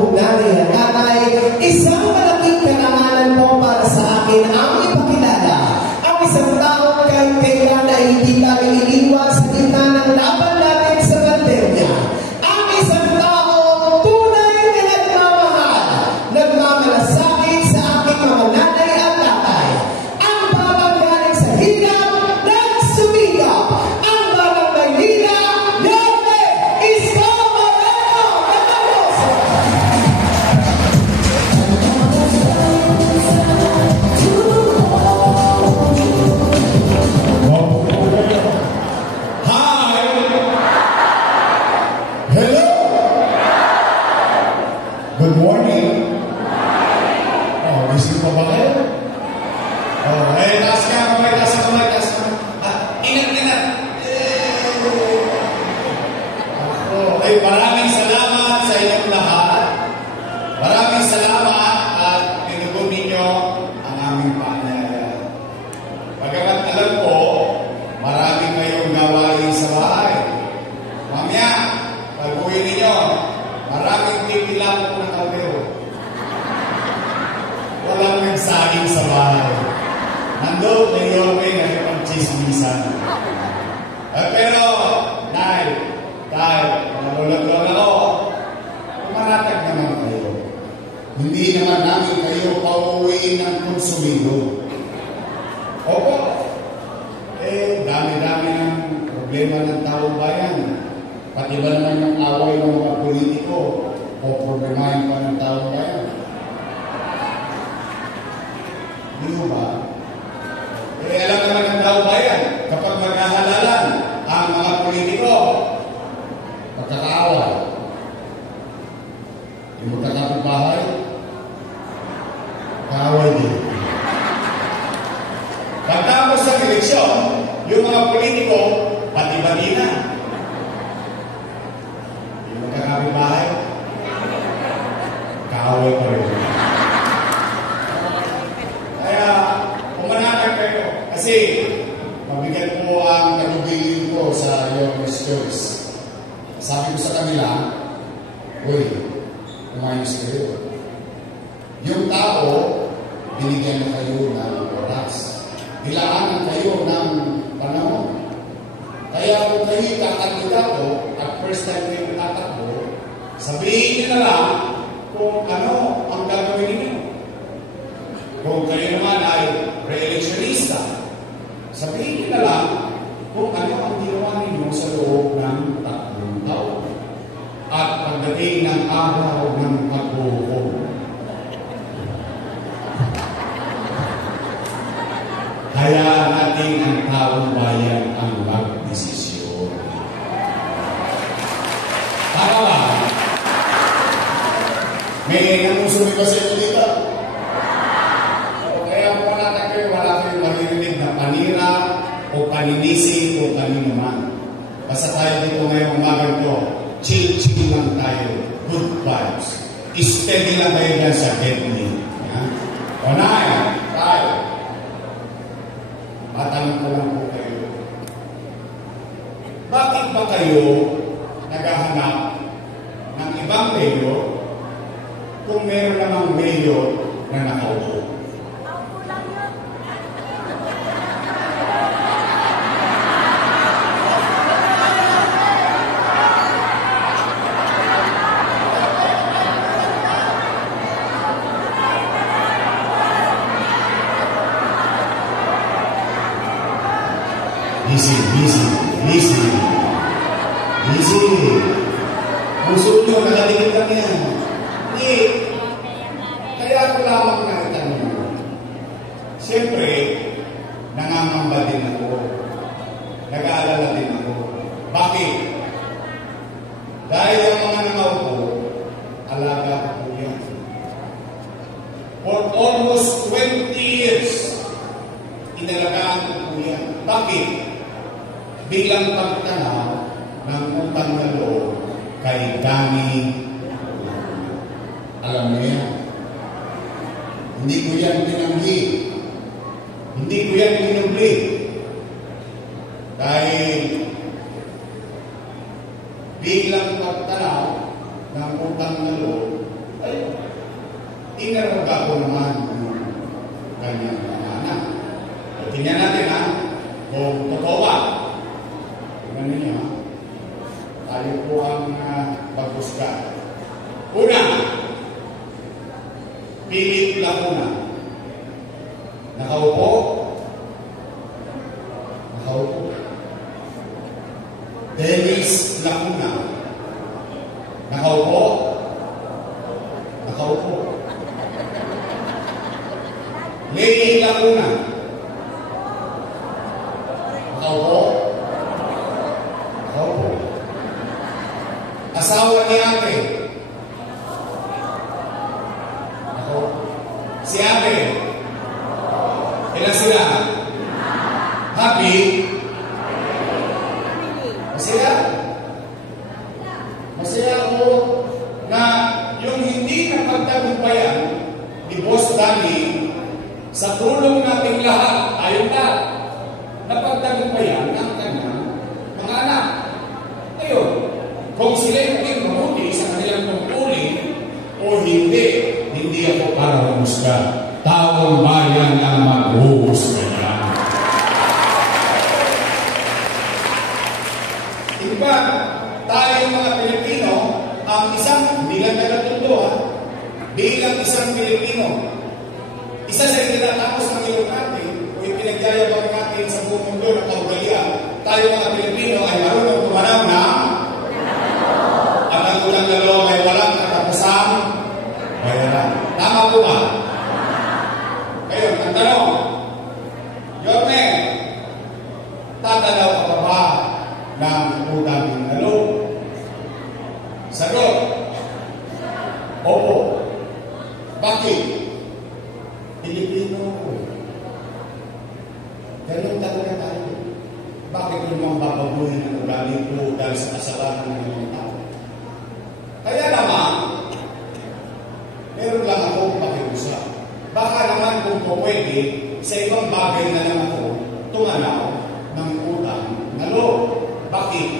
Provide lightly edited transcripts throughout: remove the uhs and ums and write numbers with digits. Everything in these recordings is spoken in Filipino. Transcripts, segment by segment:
po nanay at tatay, isang malaking karangalan po para sa akin ang ipakilala ang isang taong kahit kailan ay hindi tayo iniwan sa gitna ng laban natin sa pandemya. Ang isang taong tunay na nagmamahal, nagmamalasakit sa aking mga nanay at tatay. Ang babang galing sa hirap, nagsumikap. Ang babang Maynila, Yorme, Isko Moreno, Matalos! Hi! Hello! Good morning! Oh, gising pa ba kayo? Oh, taas ka, kamay, taas ka, kamay, taas ka. Ingat! Maraming salamat sa inyong lahat. Maraming salamat at tinugon ninyo ang aming paanyaya. Bagamat alam ko, marami kayong gawain sa bahay. Mamaya, pag-uwi ninyo, maraming titilak ng kaldero. Walang nagsaging sa bahay. Nandun, may yorme na kapag-chismisan. Pero, dahil nalulag-lulag ako, manatag naman kayo. Hindi naman namin kayo pauwiin ng konsumido. Opo. Dami-dami ng problema ng taong bayan. Pati ba naman yung away ng mga politiko o problemahin pa ng taong bayan? Hindi mo ba? Alam naman ng taong bayan, kapag maghahalalan ang mga politiko, pagkakaaway, yung magkakapit bahay, kaaway din. Pagtapos ng eleksyon, yung mga politiko, pati-pati na. Yung magkakapit bahay, kaaway pa rin. Kaya, umanatag kayo. Kasi, mabigat po ang tagubilin ko sa Yorme's Choice. Sabi ko sa kanila, uy, umayos kayo. Yung tao, binigyan na kayo ng oras. Bilaanan kayo ng panahon. Kaya kung kayo tatanggita ko, at first time kayo tatakbo, sabihin niyo na lang kung ano ang gagawin ninyo. Kung kayo naman ay re-electionista, sabihin niyo na lang kung ano ang ginawa ninyo sa loob ng 3 taon. At pagdating ng araw ng pagbubuo, kaya natin ang taong bayan ang magdesisyon. Para ba? May namusulit ba sa inyo dito? Kaya kung wala kayong maririnig na panira o paninisi o kaninuman. Basta tayo dito ngayong umagang to, chill lang tayo, good vibes. Steady lang kayo dyan sa head me. O tayo. Matanong ko lang po kayo. Bakit ba kayo naghahanap ng ibang mayor kung meron namang mayor na nakaupo? Easy. Puso nyo, nakaligid lang yan. Hindi. Kaya ako lamang nakitanong mo. Siyempre, nangangamba din ako. Nag-aalala din ako. Bakit? Dahil ang mga nangaupo, alaga ko po yan. For almost 20 years, inalagaan ko po yan. Bakit? Bilang pagtanaw ng utang na loob kay Danny. Alam mo yan. Hindi ko yan pinanggi. Hindi ko yan pinubli. Dahil bilang pagtanaw ng utang na loob Ay, inaraga ko naman yung kanyang anak. Tingnan natin ha, kung totoo ba. Tingnan ninyo ha. Tayo po ang paghusga. Una, Philip Lacuna. Nakaupo. Nakaupo. Dennis Lacuna. Nakaupo. Nakaupo. Lenny Lacuna. Nakaupo. Nakaupo. Asawa ni ate. Nakaupo. Si ate. Ilan sila? Happy? Masaya? Masaya ako na yung hindi napagtagumpayan ni Boss Danny sa tulong nating lahat, ayun na, napagtagumpayan ang kanyang mga anak. Ayun, kung sila'y maging mabuti sa kanilang tungkulin o hindi, hindi ako para humusga. Taong bayan ang mag-huhusga niya. Iba, tayong mga Pilipino, ang isang, bilang nagatundo bilang isang Pilipino, isa sa tinatapos ng ilong natin, o ipinagyayabang natin sa buong mundo ng kaugalian, tayo mga Pilipino ay marunong tumanaw na at ang ulang lalo ay walang katapusang bayaran. Tama po ba? Ngayon, ang tanong, Yorme, tatanaw ka pa ba ng utang na loob? Sagot, opo. Bakit? Pilipino ko. Ganun talaga tayo. Bakit yung mga babaguhin ang ugali ko dahil sa kasalanan ng mga tao? Kaya naman, meron lang ako pakiusap. Baka naman kung po pwede, sa ibang bagay na lang ako tumanaw ng utang na loob. Bakit?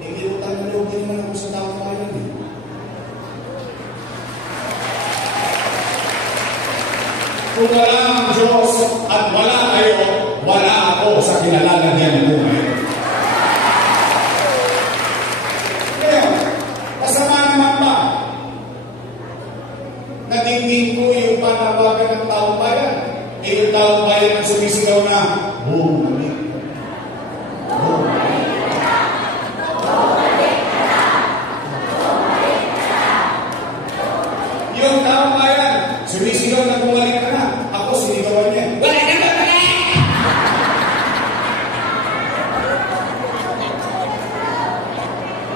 Hindi utang na loob din naman ako sa taong bayan eh. Kung wala ang Diyos at wala kayo, wala ako sa kinalalagyan ng buhay. Ngayon, kasama naman ba? Natingin ko yung panawagan ng taong bayan. Yung taong bayan ang sumisigaw na, bumalik. Bumalik. Bumalik ka na. Bumalik ka na. Yung taong bayan, sumisigaw na bumalik ka na. Ako sinigawan niya. Balik ka na!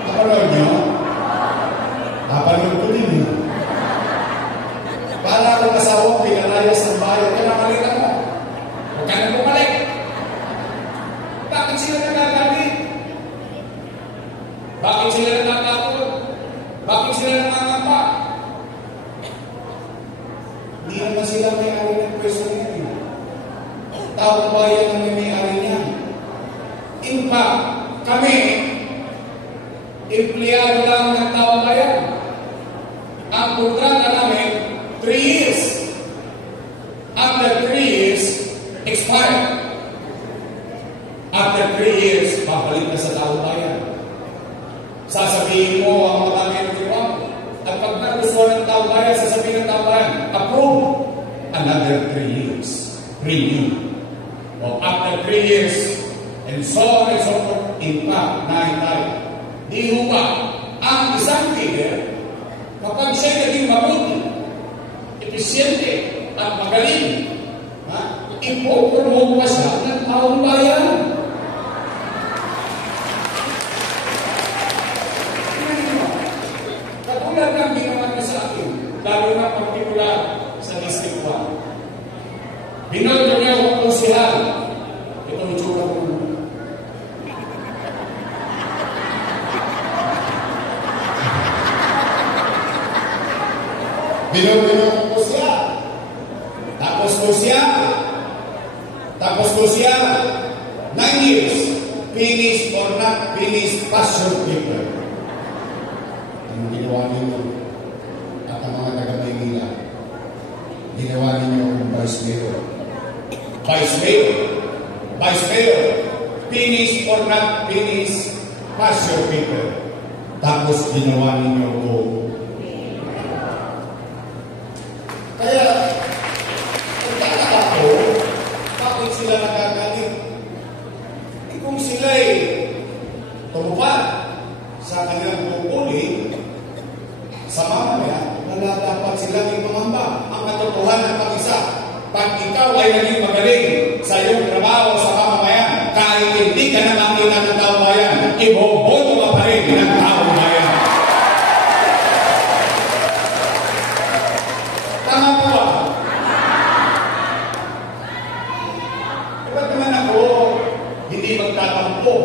Napanood niyo? Napanood ko din yun. Para akong asawang pinalayas ng bayan, kaya nakalitan mo. Huwag ka na bumalik. Bakit sila nagagalit? Bakit sila natatakot? Bakit sila nangangamba? Hindi naman sila may-ari ng pwesto niya. Taong bayan ang may-ari niya. In fact, kami, empleyado lang ng taong bayan. Ang kontrata namin, 3 years. After 3 years, expired. After 3 years, babalik na sa taong bayan. Sasabihin mo ang mga ginawa mo. At pag nagustuhan ng taong bayan, sasabihin ng taong bayan, approve. Another 3 years. Renew. Well, after 3 years, and so on and so forth, in fact, tayo. Di mo ba, ang isang leader, kapag siya naging mabuti, episyente, at magaling, ipopromote pa siya ng taong bayan. Katulad ng ginawa niya sa akin, lalo na particular sa District 1. Binoto niya ang konsehal. Ito ang itsura ko. Binoto ko siya. Tapos ko siya 9 years. Finish or not finish passion paper. Ang ginawa ninyo at ang mga Vice Mayor. Vice Mayor. Vice Mayor. Finish or not finish, pass your paper. Tapos ginawa ninyo ko. Kaya, nagtataka ko, bakit sila nagagalit? Kung sila'y tumupad sa kanilang pupuli, sa mamaya, wala dapat silang ipamamba. Ang katotohanan ng isa, pag ikaw ay naging magaling sa iyong trabaho sa mamamayan, kahit hindi ka na makita ng taong bayan, iboboto ka pa rin ng taong bayan. Tama po ba? Ba't naman ako hindi magtatampo?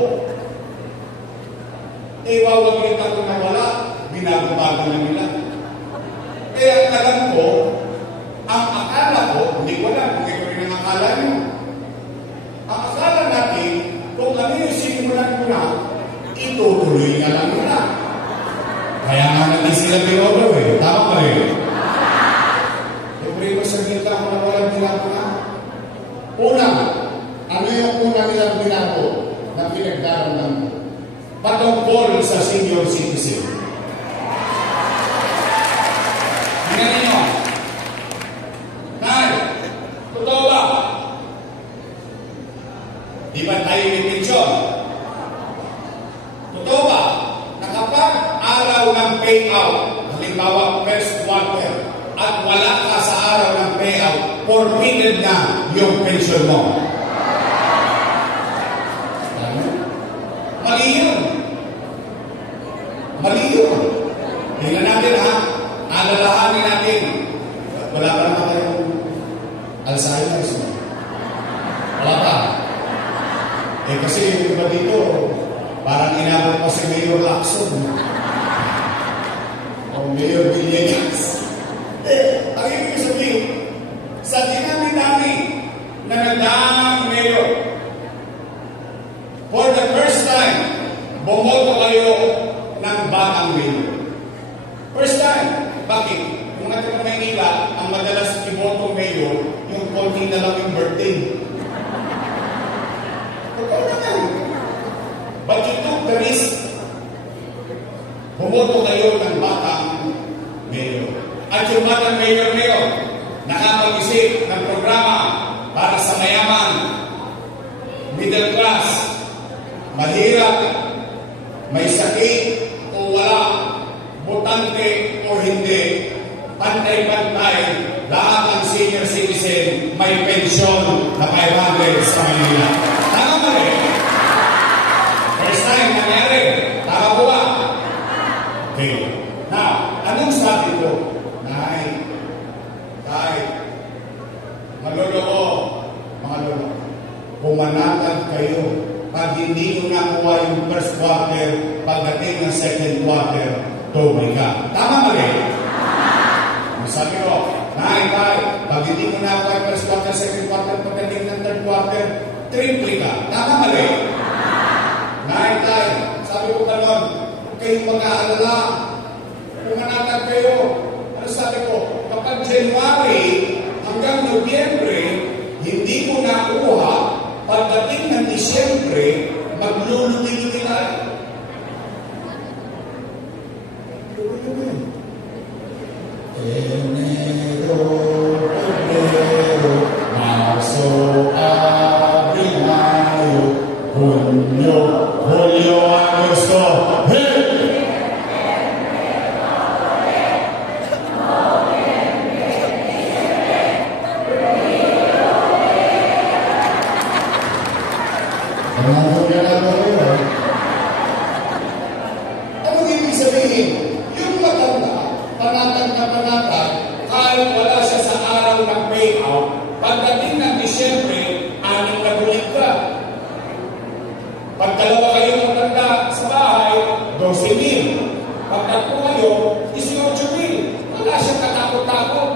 Wawaglit ako na wala, binabago na nila. Kaya alam ko, ang akala ko, hindi ko alam kung ito rin ang akala nyo. Ang akala natin, kung ano yung sinimulan ko na, itutuloy nga lang nila. Kaya nga natin sila binodo eh. Tama ba rin? Siyempre, masaglit ako na walang binago na. Una, ano yung una nilang binago na pinagdaramdam ko? Patungkol sa senior citizen. Tingnan ninyo. Nay, totoo ba? Di ba tayo may pensyon? Totoo ba? Na kapag araw ng payout, halimbawa first quarter, at wala ka sa araw ng payout, forbidden na yung pensyon mo. Mali yun. Mali yun. Tingnan natin ha. Alalahanin natin. Wala pa naman kayong Alzheimer's mo. Wala pa. Kasi yung iba dito, parang inabot pa si Mayor Lacson. O Mayor Villegas. Ang ibig sabihin, sa dinami-dami na nagdaang Mayor, for the first time, bumoto kayo ng batang mayor. First time. Bakit? Kung natin ng Maynila, ang madalas iboto mayor, yung konti na lang yung birthday. Totoo naman. But you took the risk. Bumoto kayo ng batang mayor. At yung batang mayor, nakapag-isip ng programa para sa mayaman, middle class, mahirap, may sakit o wala, botante o hindi, pantay-pantay, lahat ng senior citizen may pensyon na 500 sa Manila. Tama ba rin? First time nangyari. Tama po ba? Okay. Now, anong sabi ko? Nay, maluloko, mga lolo, pumanatag kayo. Pag hindi nyo nakuha yung first quarter, pagdating ng second quarter, doble ka. Tama ba rin? Sabi ko, Nay, pag hindi mo nakuha yung first quarter, second quarter, pagdating ng third quarter, triple ka. Tama ba rin? Nay, sabi ko ka nun, huwag kayong mag-aalala. Pumanatag kayo. Ano sabi ko? Kapag January hanggang Nobyembre, hindi mo nakuha, pagdating ng Disyembre, magluluti-luti tayo. Enero, Febrero, Marso, Abril, Mayo, Junio, Julio, Agosto. Hey! Ano ibig sabihin? Yung matanda, panatag na panatag, kahit wala siya sa araw ng payout, pagdating ng Disyembre, 6 na bulik ka. Pag dalawa kayong matanda sa bahay, 12,000. Pag tatlo kayo, 18,000. Wala siyang katakot-takot.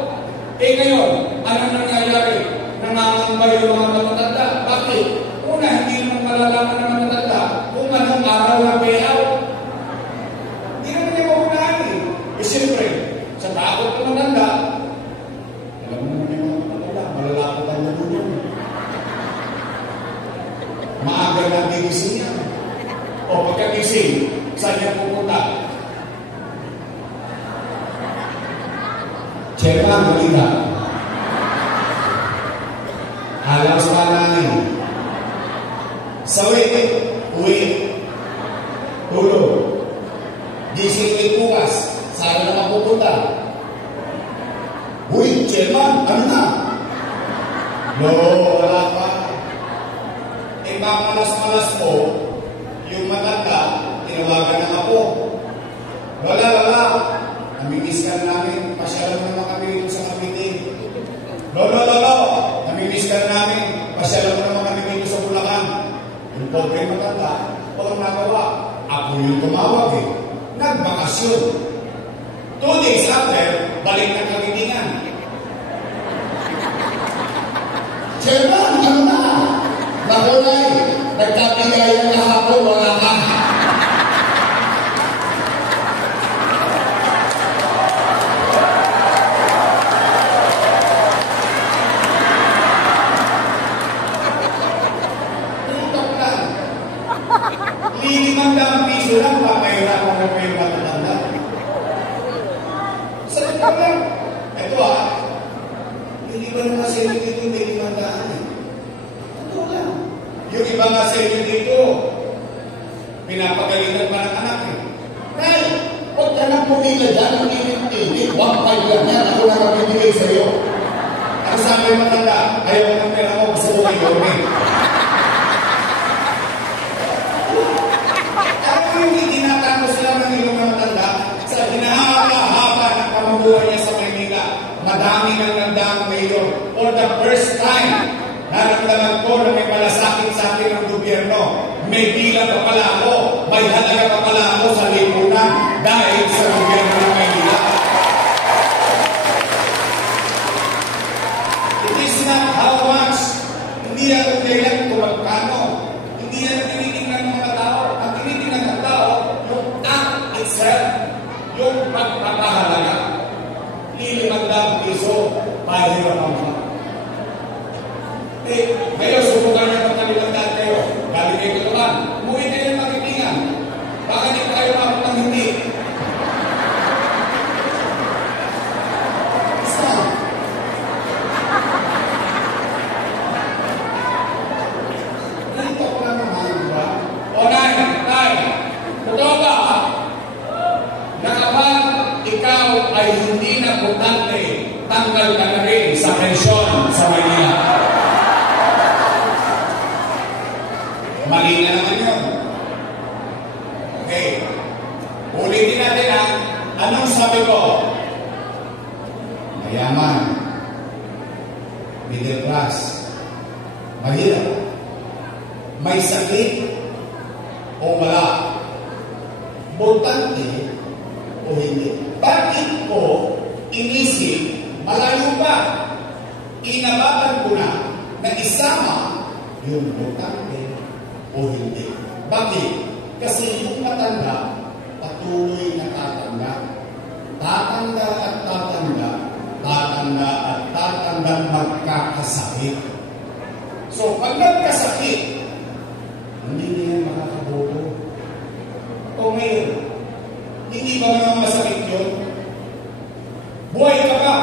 Ngayon, anong nangyayari? Nangangambay yung mga matatanda. Bakit? Una, hindi naman malalaman ng matatanda kung anong araw na payout. Hindi naman niya maunahan eh. Siyempre, sa takot ng matanda, alam mo naman yung mga matatanda, malalaman tutusin, saan niya pupunta? Chairman, malita. Alam sa namin. Sawi, uwi. Tulog. Gising ulit bukas. Saan na mapupunta? Uy, Chairman, ano na? No, wala pa. Eh, mamalas-malas po, yung matanda, tinawagan ng ako. Wala. Namimiss ka namin. Pasyalan mo naman kami dito sa Cavite. Lolo. Namimiss ka namin. Pasyalan mo naman kami dito sa Bulacan. Yung pobre matanda, walang nagawa. Ako yung tumawag eh. Nagbakasyon. 2 days after, balik na Kagitingan. Chairman, ano na? Nakulay. Nagkapigayan na hapon, wala ka. ₱5 lang, papahirapan mo pa yung matatanda. Sabi ko lang, ito hindi ba naman sa inyo dito may 500 eh? Ito lang. Yung iba nga sa inyo dito, pinapagalitan pa ng anak eh. Nay, huwag ka nang pumila dyan, ang init-init, 1.5 lang yan, ako na magbibigay sa iyo. Ang sabi yung matanda, ayaw ng pera mo, gusto ko kayo eh. Hindi tinatano sila ng ilong na matanda sa hinahaba-haba ng pamumuhay niya sa Maynila. Madami nang nagdaang mayor. For the first time, naramdaman ko na may malasakit sa akin ng gobyerno. May bilang pa pala ako, may halaga pa pala ako sa lipunan dahil sa gobyerno ng Maynila. It is not how much. Hindi ako kailan kung magkano. Hindi yan tinitingnan ng mga tao. Ang tinitingnan ng tao, yung act itself, yung pagpapahalaga. ₱5 pahirapan pa. Eh, ngayon, subukan niyo pag nalilagdaan kayo. Galing kayo naman. Umuwi kayo ng Kagitingan. Baka di kayo makapunang hindi. Isa. Ganito ko lang naman, diba? O, Nay, totoo ba? Na kapag ikaw ay hindi na butante, tanggal ka na rin sa pensyon sa Maynila. Mali na naman yun. Okay. Ulitin natin ha. Anong sabi ko? Mayaman. Middle class. Mahirap. May sakit o wala. Butante o hindi. Bakit ko inisip malayo pa? Inabatan ko na isama yung butante o hindi. Bakit? Kasi yung matanda, patuloy na tatanda. Tatanda at tatanda. Tatanda at tatanda magkakasakit. So, pag nagkasakit, hindi niya makakaboto. O ngayon, hindi ba naman masakit yun? Buhay ka pa.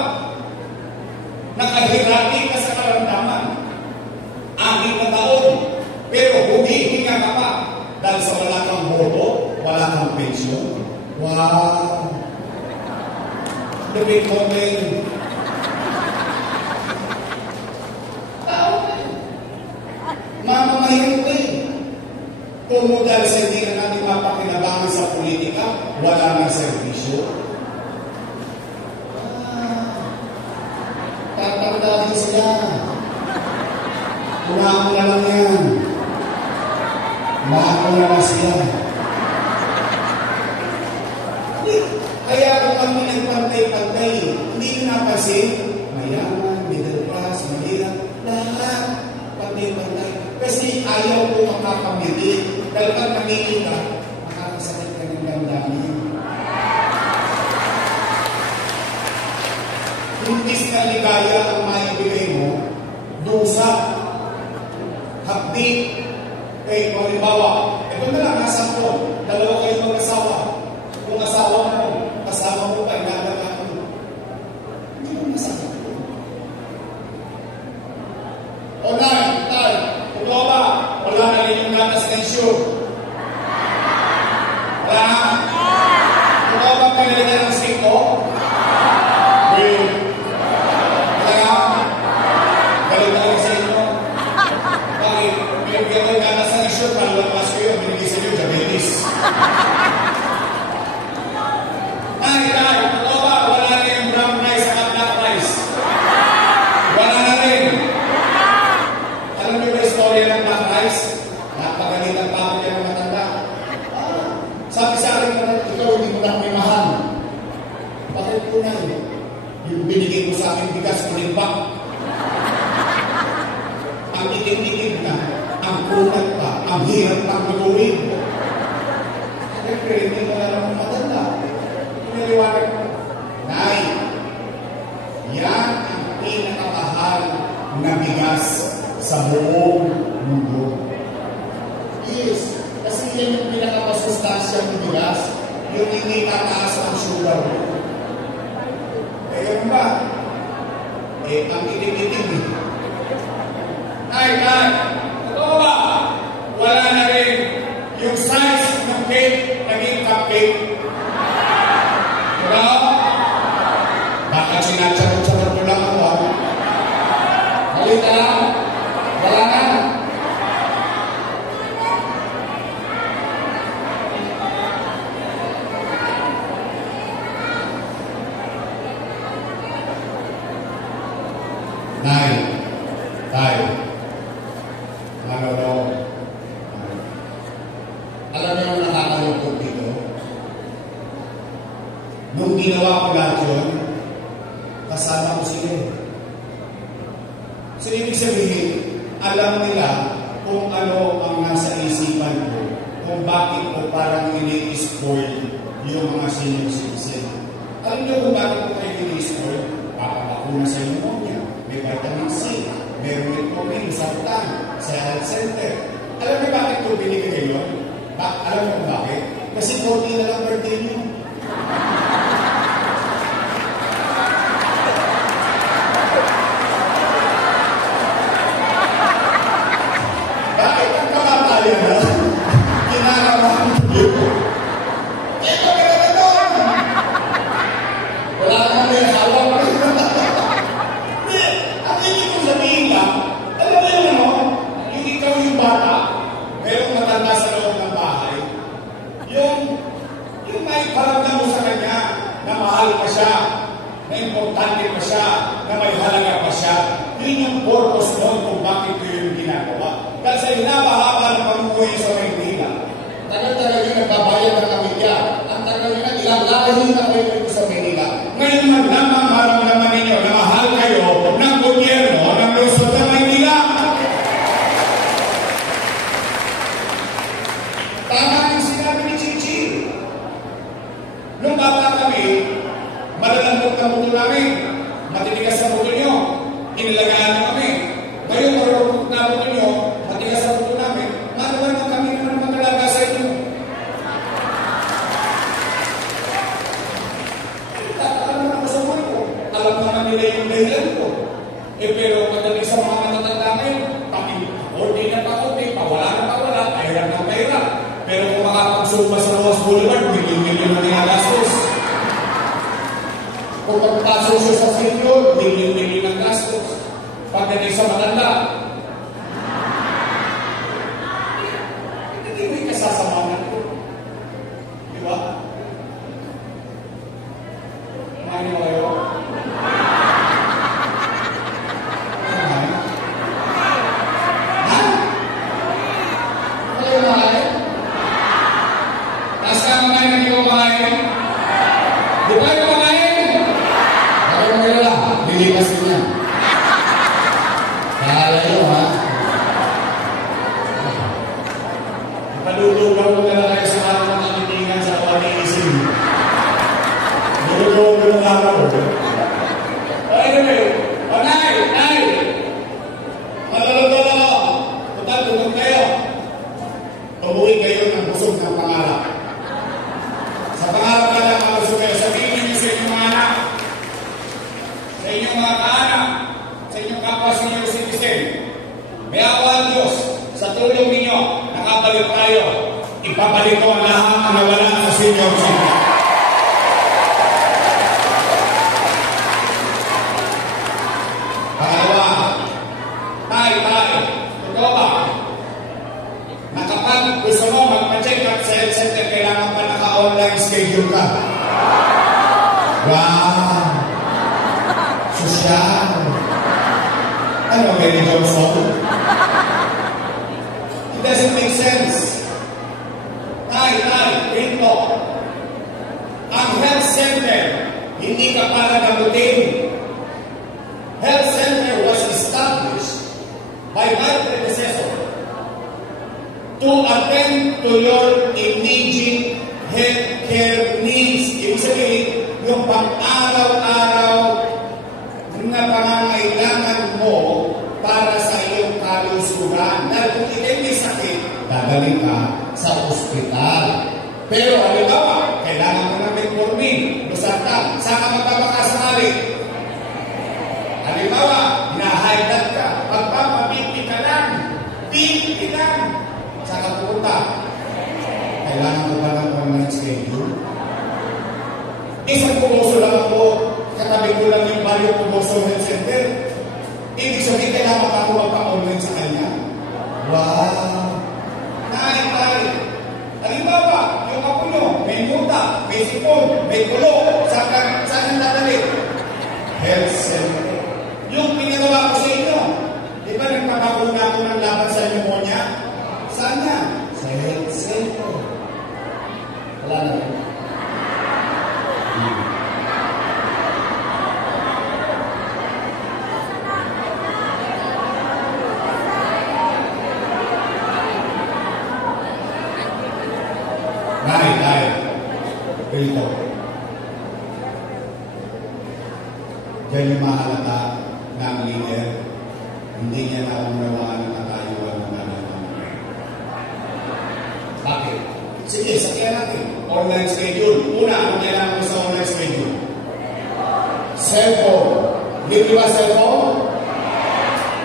Nakahirati ka sa karamdaman. 6 na taon. Pero humihinga ka pa. Dahil sa wala kang boto, wala kang pensyon. Wow! Lupit mo rin. Tao ka rin. Mamamayin ko rin. Kung mo dahil sa hindi na natin mapakinabangan sa politika, wala nang servisyo. Tatanda din sila. Unahan na lang yan. Mahal na lang sila. Kaya kung kami nagpantay-pantay, hindi nyo napansin, mayaman, middle class, mahirap, lahat pantay-pantay. Kasi ayaw ko makapamili. Dahil pag nakikita, makakasakit ka ng damdamin. Imbis na ligaya ang maibigay mo, dusa, hapdi, halimbawa, ito na lang, nasa po, dalawa kayong mag-asawa. Kung asawa mo, kasama mo pa, inalagaan mo. Hindi mo masama ito. O nay, tay, totoo ba? Wala na rin yung gatas ng issue. Wala na? Totoo ba pinalitan ng siko? Well, wala na? Galit na rin sa inyo. Bakit? Pinagyan ko yung gatas ng issue, palulas ko yun, binigay sa inyo, diabetes. Ay, totoo ba? Wala na yung brown rice at black rice. Wala na rin. Alam niyo ba istorya ng black rice? Napagalitan pa ako yan ng matanda. Sabi sa akin, ikaw hindi mo na kami mahal. Bakit po na yun? Yung binigay mo sa akin bigas, kulimbak. Ang itim-itim na, ang kunat pa, ang hirap pang lutuin. Siyempre, hindi mo na naman matanda. Pinaliwanag mo, Nay, yan ang pinakamahal na bigas sa buong mundo. Yes, kasi yan yung pinakamasustansya ng bigas, yung hindi tataas ang sugar mo. Kaya ba? Ang itim-itim eh. Ay, totoo ba? Wala na rin yung size ng cake, naging cupcake. Diba? Baka sinatsagot-sagot mo lang ako. Halika lang. Wala na. Nay, tayo. Alam niyo ang nakakalungkot dito? Nung ginawa ko lahat yun, kasama ko sila. So, ibig sabihin, alam nila kung ano ang nasa isipan ko, kung bakit ko parang ini-spoil yung mga senior citizen. Alam niyo kung bakit ko kayo ini-spoil? Papapakuna sa pneumonia, may vitamin C, meron metformin, sartan, sa health center. Alam niyo bakit ko binigay yun? Alam niyo kung bakit? Kasi 40 na lang birthday niyo. Bakit ang kamataya na? Kinakabahan niyo. Ito, meron na doon! Wala naman may hawak. Ang hindi kong sabihin lang, alam mo yun ano? Yung ikaw yung bata, merong matanda sa loob ng bahay, yung may paramdam mo sa kanya na mahal pa siya, na importante pa siya, na may halaga pa siya. Yun yung purpose doon kung bakit ko yung ginagawa. Dahil sa hinaba-haba ng pamumuhay sa Maynila, tagal-tagal yung nagbabayad ng kamilya. Ang tagal yun na ilang lahi na kayo dito sa Maynila. Ngayon man lamang maramdaman ninyo na mahal kayo ng gobyerno ng Luzon ng Maynila. Tama yung sinabi ni Chichi. Nung bata kami, malalambot na buto namin, matitigas sa buto nyo, inilagaan na kami. Ngayon, marurupot na buto nyo, matigas sa buto namin, manawan na kami naman magalaga sa inyo. Alam naman ako sa buhay ko. Alam naman nila yung dahilan ko. Pero pagdating sa mga matatanda ngayon, pati na pawala na pawala, mahirap na mahirap. Pero kung makapagsulpa sa Rojas Boulevard, milyon-milyon na nilagastos. Kung magpasok siya sa sityo, milyon-milyon ang gastos. Pagdating sa matanda, hindi mo ikasasamahan ko. Di ba? Mahal mo kayo? Di ba yung mga lilipas niya. Kaya magbabalik tayo, ipabalik ko ang lahat na nawala sa senior center. Pangalawa, tay, totoo ba? Na kapag gusto mo magpa-check up sa health center, kailangan pa naka-online schedule ka. Wow! Sosyal! Ano, Mary Johnson? It doesn't make sense. Tay, rinto. Ang health center, hindi ka para gamutin. Health center was established by my predecessor to attend to your immediate healthcare needs. Ibig sabihin, yung pang-araw-araw na pangangailangan mo para sa iyong kalusugan. Dahil kung ikay may sakit, dadalhin ka sa ospital. Pero halimbawa, kailangan mo ng metformin, lusartan, saan ka magpapakasali? Halimbawa, hina-high blood ka, magpapabipi ka lang, bipi lang. Saan ka pupunta? Kailangan mo ba ng online schedule? Isang pumoso lang ako, katabi ko lang yung Barrio Pumoso Health Center. Ibig sabihin, kailangan ako magpa-online sa kanya. Wow! Tay. Halimbawa, yung ako nyo, may muta, may sipon, may kulo, saan yung dadali? Health Center. Yung pinagawa ko sa inyo, di ba nagpapakuna ako ng laban sa pneumonia? Saan yan? Sa Health Center. Wala na rin. Nay, ganito. Diyan yung mahalata ng leader, hindi niya naunawaan ang katayuan ng nalaman. Bakit? Sige, sakyan natin. Online schedule. Una, ano kailangan mo sa online schedule? Cellphone. Hindi ba cellphone?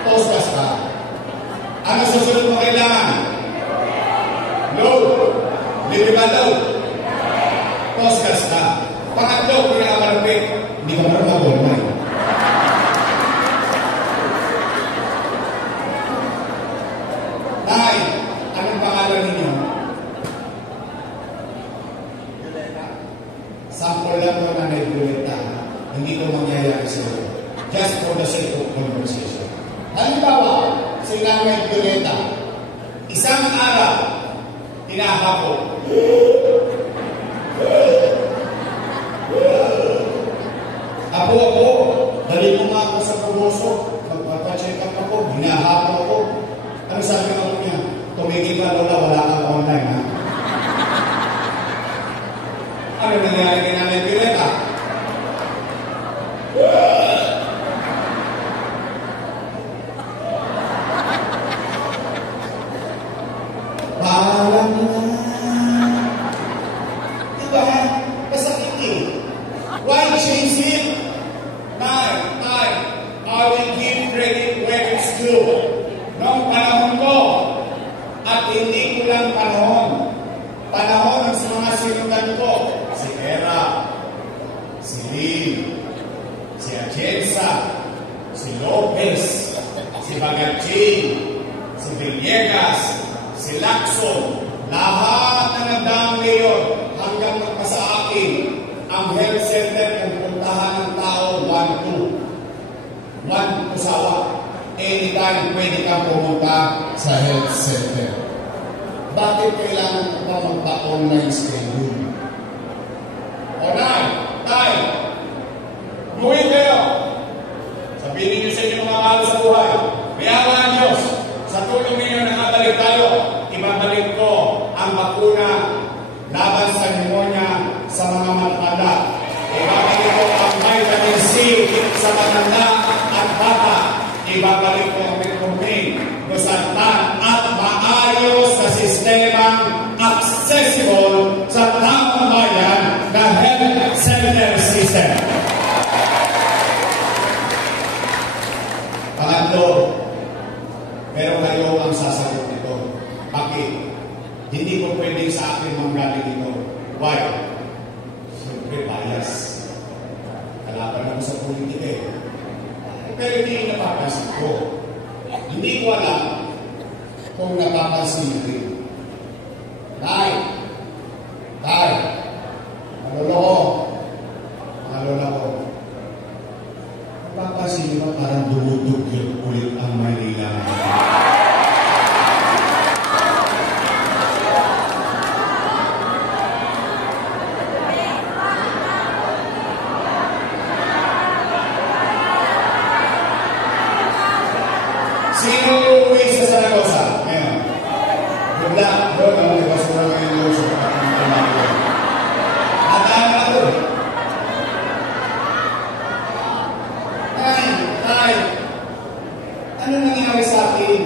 Postgas ka. Ano susunod mo kailangan? Load. Libre ba load? Postgas ka. Pangatlo, pinakamalapit. Hindi ka marunong mag-online. Tay, anong pangalan ninyo? Sample lang mo na naibulita. Hindi ko mangyayari sa iyo. Just for the sake of conversation. Halimbawa, sa ilang naibulita, isang araw, tinahako. Ako, dali mo nga ako sa pumoso. Magpapacheck up ako, hinahapo ako. Ano sabi ako niya? Tumigil ka, Lola, wala kang online, ha? Ano nangyari kay Nanay Violeta? Parang na. Diba? Masakit eh. Why change it? I will give credit where it's due. Noong panahon ko, at hindi ko lang panahon ng mga sinugan ko, si Era, si Lee, si Atienza, si Lopez, si Bagachin, si Villegas, si Lacson, lahat na nagdaang ngayon hanggang magpasa akin, ang health center kung puntahan ng tao, 1 usawa. Anytime pwede kang pumunta sa health center. Bakit kailangan ko pa magpa-online schedule? Alright, tayo. Muwi kayo. Sabihin niyo sa inyo mga mahal sa buhay. Mayawa ang Diyos. Sa tulong ninyo nakabalik tayo. Ibabalik ko ang bakuna laban sa pneumonia sa mga matatanda. Ibabalik ko ang vitamin C sa matanda at bata. Ibabalik ko ang metformin, lusartan at maayos na sistemang accessible sa taong bayan na health center system. Pangatlo, pero kayo ang sasagot nito. Bakit? alam sa politika eh. Pero hindi napapansin ko. Hindi ko alam kung napapansin nyo rin. Tay, mga lola ko, napapansin nyo ba parang dumudugyot ulit ang Maynila? Sino uuwi sa Zaragoza? Ngayon. Good luck. Doon, nagpasura kayo doon sa kapatid ko. Nataan na ito. Tay, ano nangyari sa akin?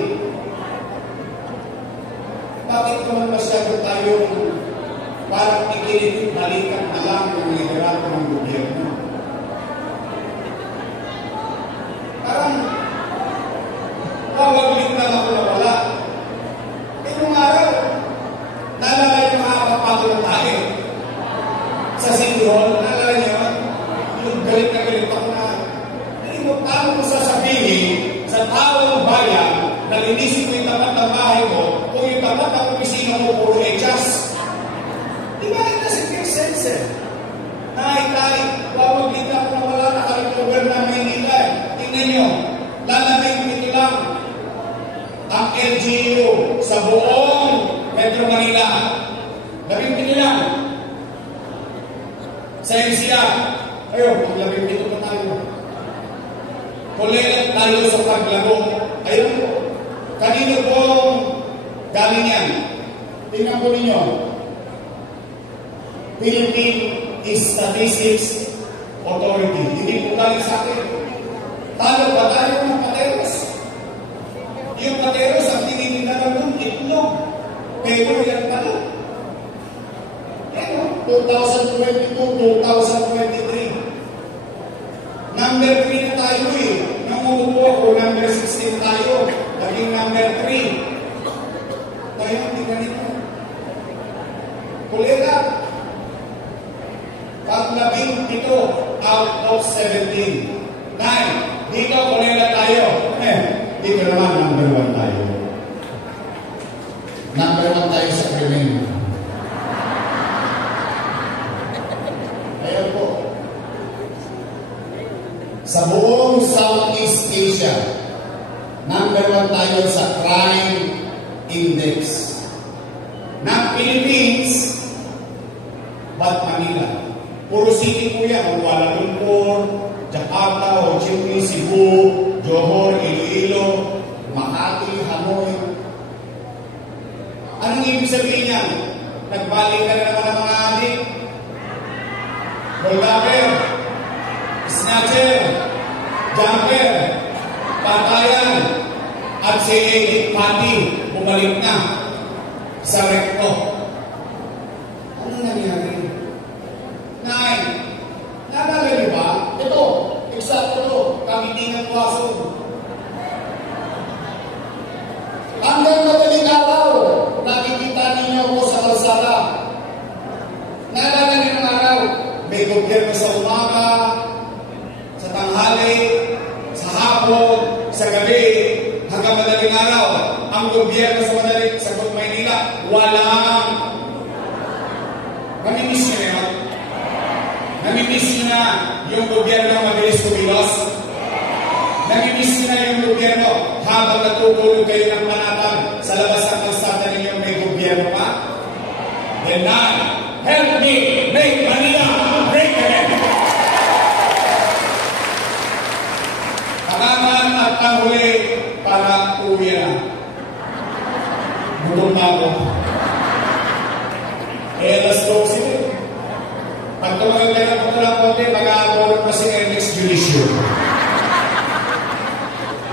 Bakit naman masyado tayo parang ikinit-balikan na lang ng liderato ng gobyerno? Parang wawaglit na ako na wala. Eh, nung araw, naalala yung mga kapatulong tayo sa City Hall, naalala niyo, yung galit na galit ako na, hindi mo, paano mo sasabihin sa taong bayan na linisin mo yung tapat ng bahay mo kung yung tapat ng opisina mo puro echas? Di ba rin nasa make sense eh? Tay, wawaglit na ako na wala nakalitugan na Maynila eh. Tingnan nyo, lalamig dito lang ang LGU sa buong Metro Manila. Labing dito lang. Sa NCR, ayun, maglabing dito pa tayo. Kulelat tayo sa paglago. Ayun po. Kanino pong galing yan? Tingnan po ninyo. Philippine Statistics Authority. Hindi po galing sa akin. Talo ba tayo ng Pateros? Yung Pateros, ang tinitinda naman itlog. Pero yan pala. Yan, 2022, 2023. Number 3 na tayo eh. Nung umupo ako, number 16 tayo. Naging number 3. Tayo, hindi ganito. Kulera. Paglabing 7 out of 17. 9. Dito, kulera tayo. Dito naman, number 1 tayo. Number 1 tayo sa krimen. Ayan po. Sa buong Southeast Asia, number 1 tayo sa crime index. Ng Philippines, but Manila. Puro city po yan. Kuala Lumpur, Jakarta, Ho Chi Minh, Cebu, Johor, Iloilo, Makati, Hanoi. Anong ibig sabihin niyan? Nagbalik ka na naman ng mga adik? Goldaber, snatcher, jumper, patayan, at si Edith Patti, bumalik na sa rekto. Ano nangyari? 9. Naalala niyo ba? Ito, eksakto ito, Kamitingan Quezon. Hanggang madaling araw, nakikita ninyo ako sa kalsada. Naalala niyo ng araw, may gobyerno sa umaga, sa tanghali, sa hapon, sa gabi, hanggang madaling araw. Ang gobyerno sa Maynila, walang. Namimiss nyo yun? Namimiss nyo na yung gobyerno mabilis kumilos? Namimiss nyo na yung gobyerno habang natutulog kayo ng panatag sa labas ng kalsada ninyo may gobyerno pa? Then now, help me make Manila great again! Pakaman at panghuli para uwi na. Gutom na ako. Alas 12. Pag tumagal kayo ng pagkulang konti, mag-aabolog pa si Ernest Judicial.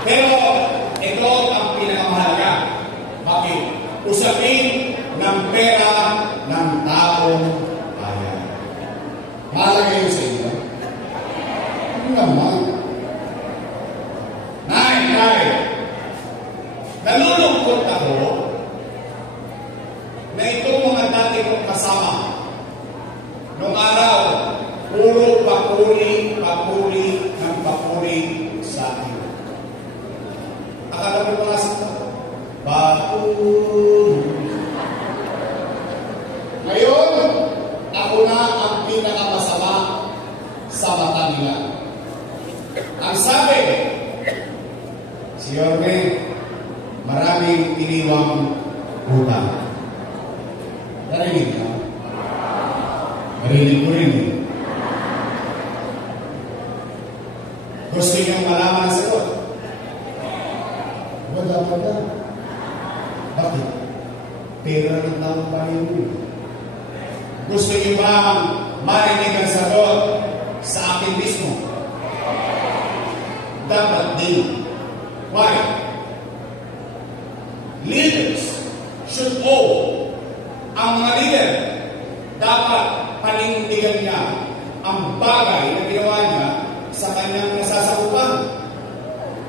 Pero ito ang pinakamahalaga. Bakit? Usapin ng pera ng taong bayan. Mahalaga yun sa inyo. Ano naman? Nay, nalulungkot ako na itong mga dati kong kasama. Noong araw, puro papuri Ngayon, ako na ang pinakamasama sa mata nila. Ang sabi, si Yorme, maraming iniwang utang. Narinig ka? Narinig ko rin. Gusto niyong malaman ang sagot? Wala pa ba? Bakit? Pera ng taong bayan mo. Gusto niyo ba marinig ang sagot sa akin mismo? Dapat din. Why? Leaders should owe. Ang mga leader, dapat panindigan niya ang bagay na ginawa niya sa kanyang nasasakupan.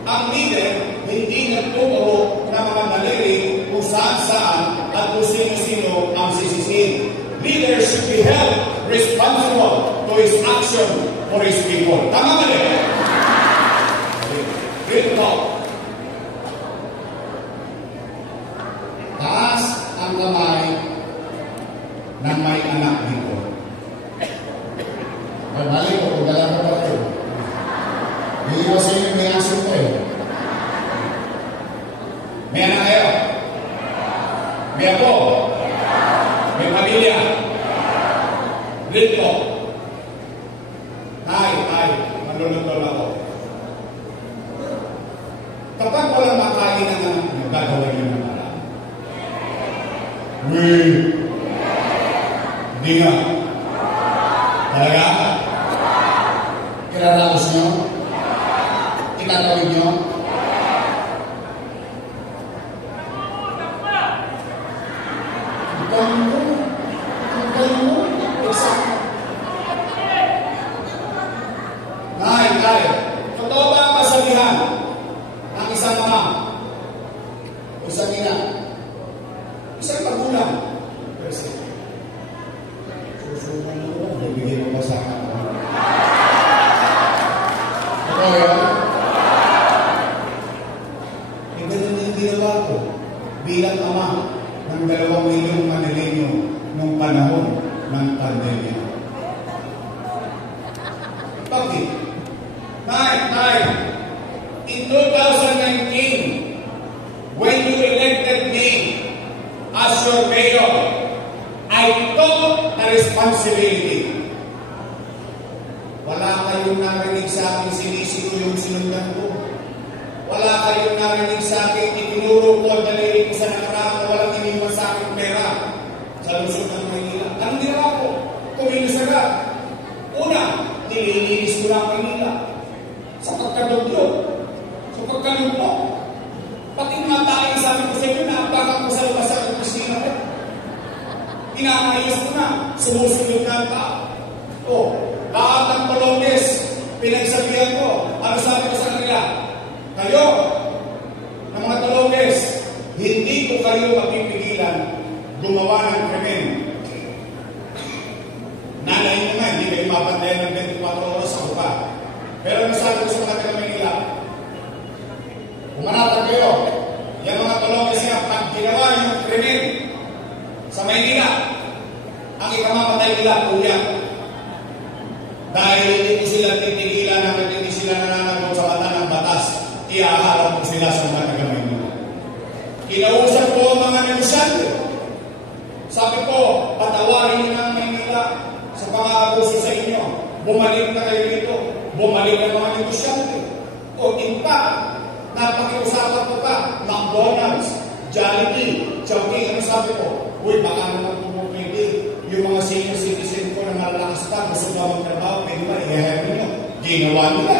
Ang leader, hindi nagtuturo ng mga daliri kung saan-saan at kung sino-sino ang sisisihin. Leader should be held responsible to his action for his people. Tama ba rin? Great talk. Taas ang kamay ng may anak dito. Balik ko kung dala ko pa kayo. Hindi ko sa inyo may aso ko eh. May anak kayo? May apo? May pamilya? Dito. Manunod ako. Kapag walang makain ng anak niyo, gagawin niyo ng alam. Hindi nga. Talaga? Kinaraos niyo? Kinatawid niyo? Totoo ba ang kasabihan ng isang ama o isang ina, isang magulang? Susunod mo, bibigyan mo ba sa akin? Totoo yun? Ganun yung ginawa ko bilang ama ng 2 milyong Manileño nung panahon ng pandemya. Bakit? In 2019, when you elected me as your mayor, I took the responsibility. Wala kayong narinig sa akin sinisino yung sinundan ko. Wala kayong narinig sa akin itinuro ko, daliri ko sa nakaraan, walang iniwan sa akin pera sa Luzon ng Maynila. Anong ginawa ko? Kumilos agad. Una, nililinis ko lang Maynila. Sa pagkaduglo, sa pagkalugmo, pati mga tayo sabi ko sa inyo na bakit ko sa labas sa Christina ko. Inaayos ko na, sumusunod na ang tao. Lahat ng Colombians, pinagsabihan ko, ano sabi ko sa kanila? Kayo, ng mga Colombians, hindi ko kayo mapipigilan gumawa ng krimen. Nanay mo nga, hindi kayo mapantayan ng 24 oras sa upa. Pero nasabi ko sa mga taga-Manila, umanatag kayo, yung mga Colombians nga, pag ginawa yung krimen sa Maynila, ang ikamamatay nila, kuya. Dahil hindi ko sila titigilan hanggang hindi sila nananagot sa mata ng batas, iaharap ko sila sa mga taga-Manila. Kinausap ko ang mga negosyante. Sabi ko, patawarin niyo ng Maynila sa pang-aabuso sa inyo. Bumalik na kayo dito. Bumalik ang mga negosyante. In fact, napakiusapan ko pa, McDonald's, Jollibee, Chowking, ano sabi ko? Uy, baka naman pumupili. Yung mga senior citizen ko na malalakas pa, gusto ba magtrabaho, pwede ba, i-help nyo. Ginawa nila.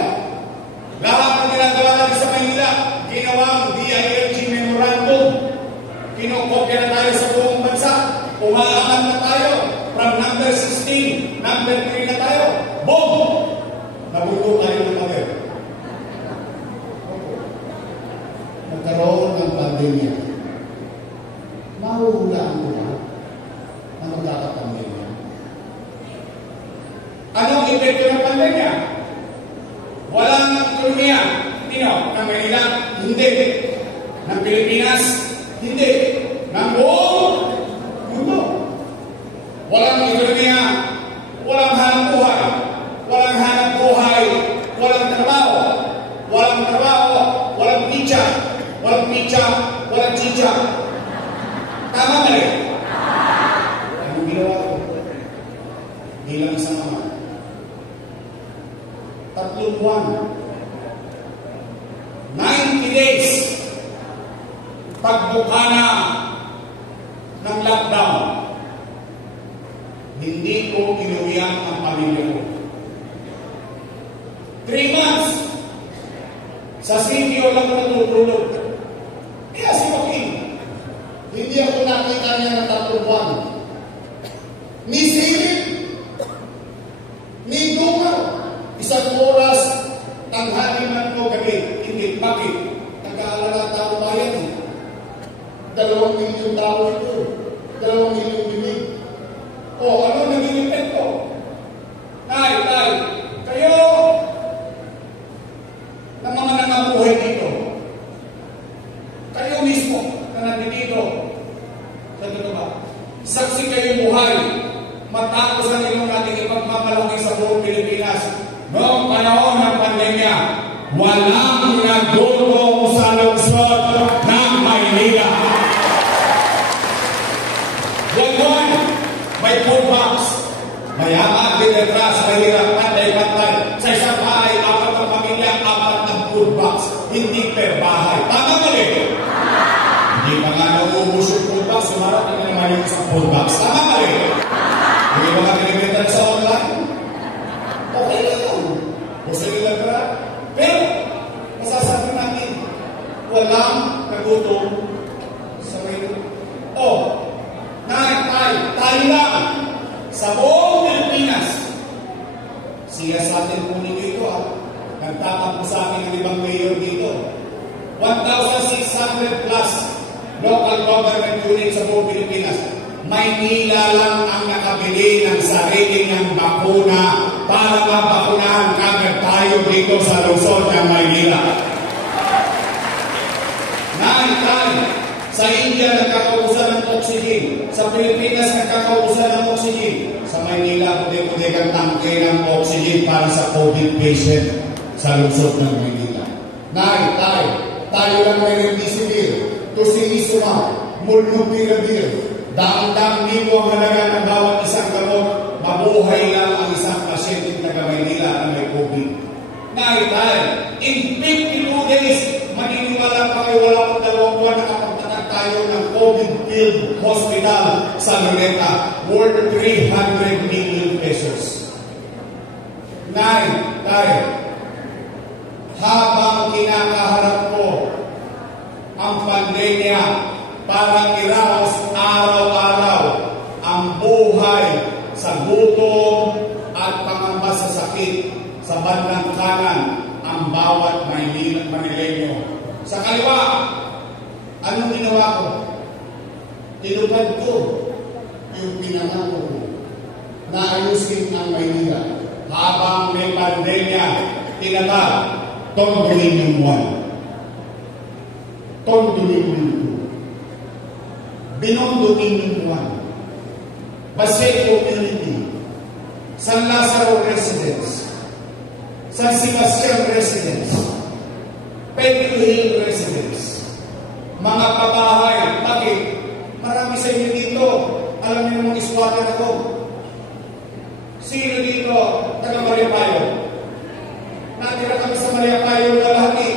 Lahat ng ginagawa natin sa Manila, ginawa ang DILG Memorandum. Kinokopya na tayo sa buong bansa. Umaangat na tayo. From number 16, number 3 na tayo. Boom! Nabuto tayo ng mabel. Nagkaroon ng pandemya. Mahuhulaan ko na na magkakapandemya. Anong epekto ng pandemya? Walang ekonomiya. Ng Manila? Hindi. Ng Pilipinas? Hindi. Ng buong mundo. Walang ekonomiya, walang hanap buhay, walang hanap buhay, walang trabaho, walang pizza, walang chicha. Tama na rin. Anong ginawa ko? Bilang isang ama. 3 buwan. 90 days. Pagbuka na ng lockdown. Hindi ko inuwian ang pamilya ko. 3 months. Sa sitio lang natutulog. Kaya si Joaquin, hindi ako nakita niya ng 3 buwan. Ni silip, ni dumaw. 1 oras, tanghali man o gabi. Hindi, bakit? Nag-aalala tao bayan eh. 2 milyon tao ito. 2 milyon bibig. O, ano naging epekto? Tay, kayo na mga nangabuhay dito. Kayo mismo na nandito. Sa totoo ba? Saksi kayo buhay. Matapos ang inyong nating ipagmamalaki sa buong Pilipinas. Noong panahon ng pandemya, walang nagdulong sa lungsod ng Maynila. Ganon, may food box. Mayaman, dinetras, mahirap, pantay-pantay. Sa isang bahay, 4 ang pamilya, 4 ang food box. Hindi per bahay. Tama ba rin? Hindi pa nga nauubos yung food box. Sumarap na naman yung isang food box. Tama ba rin? Hindi ba nga kinibenta sa online? Okay lang yun. Gusto nyo lang ba? Pero, masasabi natin, walang nagutom sa Maynila. Tayo lang sa buong Pilipinas. Siya sa atin po ninyo ito nagtatampo sa akin ng ibang mayor dito. 1,600 plus local government units sa buong Pilipinas. Maynila lang ang nakabili ng sarili ng bakuna para mabakunahan kagad tayo dito sa lungsod ng Maynila. Sa India nagkakaubusan ng oxygen. Sa Pilipinas nagkakaubusan ng oxygen. Sa Maynila, puti-puti kang tangke ng oxygen para sa COVID patient sa lungsod ng Maynila. Tayo lang may remdesivir, tocilizumab, molnupiravir. Daang-daang libo ang halaga ng bawat isang gamot. Mabuhay lang ang isang pasyente na Maynila na may COVID. In 52 days, maniniwala pa kayo wala pang 2 buwan nakapagtatag tayo ng COVID-filled hospital sa Luneta worth 300 million pesos. Habang kinakaharap ko ang pandemya para iraos araw-araw ang buhay sa gutom at pangamba sa sakit sa bandang kanan ang bawat Manileño. Sa kaliwa, anong ginawa ko? Tinupad ko yung pinangako ko na ayusin ang Maynila. Habang may pandemya, tinatag, Tondo Dominion 1, Tondo Dominion 2, Binondo Dominion 1, Paseco Community, San Lazaro Residence, San Sebastian Residence, Pedro Hill Residence, mga pabahay. Bakit? Marami sa inyo dito. Alam niyo mong iswagan ako. Sino dito? Taga Mariapayo. Natira kami sa Mariapayo na lahati.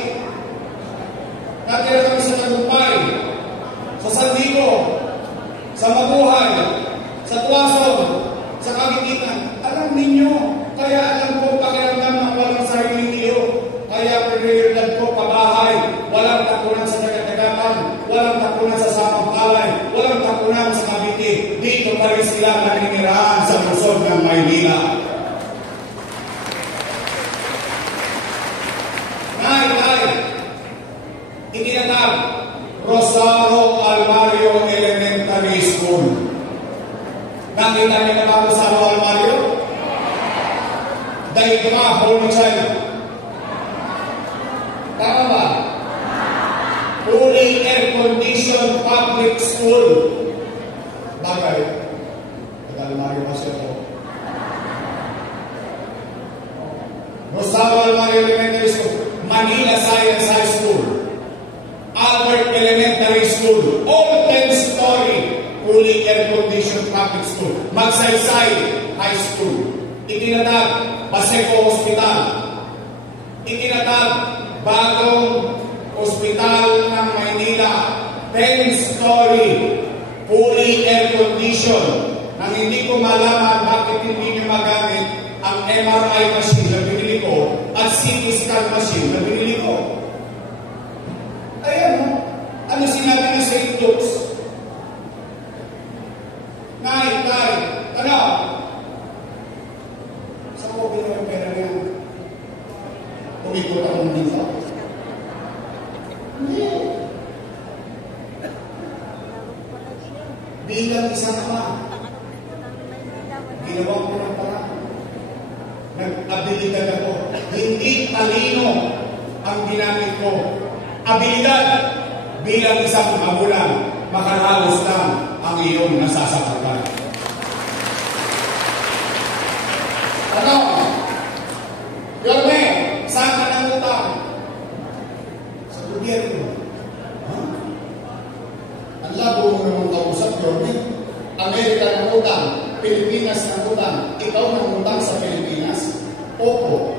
Natira kami sa Tagumpay, sa San Diego, sa Mabuhay, sa Tuason, sa Kagitingan. Alam ninyo, kaya alam ko pakiramdam ng walang sariling iyo. Kaya pinirigad ko pabahay, walang tapunan sa Dagat-Dagatan, walang tapunan sa Sampalay, walang tapunan sa Cavite. Dito pa rin sila naninirahan sa lungsod ng Maynila. Itinatag Rosario Almario Elementary School. Nakita niyo na ba Rosario Almario? Dahil ka, Holy Child. Tama ba? Holy fully air-conditioned public school. Bagay. Nag-almaryo kasi ako. Rosario Almario Elementary School, Manila Science High School, Albert Elementary School, all 10-story, fully air-conditioned public school, Magsaysay High School, itinatag Paseco Hospital, itinatag bagong Hospital ng Maynila, 10-story, fully air-conditioned, nang hindi ko malaman bakit hindi niya magamit ang MRI machine na binili ko at CT scan machine na binili ko. Ayan, ano sinabi na sa Itlux? Nay, ano? Saan ko binili ang pera niya? Umikot akong dito? Hindi. Bilang isang ama, ginawa ko ng parang nag-abilidad ako. Hindi talino ang ginamit ko. Abilidad bilang isang magulang, makaraos lang ang iyong nasasaktan. Ano? Yorme, saan ka nang utang? Sa gobyerno. Huh? Ang labo mo naman kausap, Yorme. Amerika ng utang, Pilipinas ng utang, ikaw ng utang sa Pilipinas? Opo.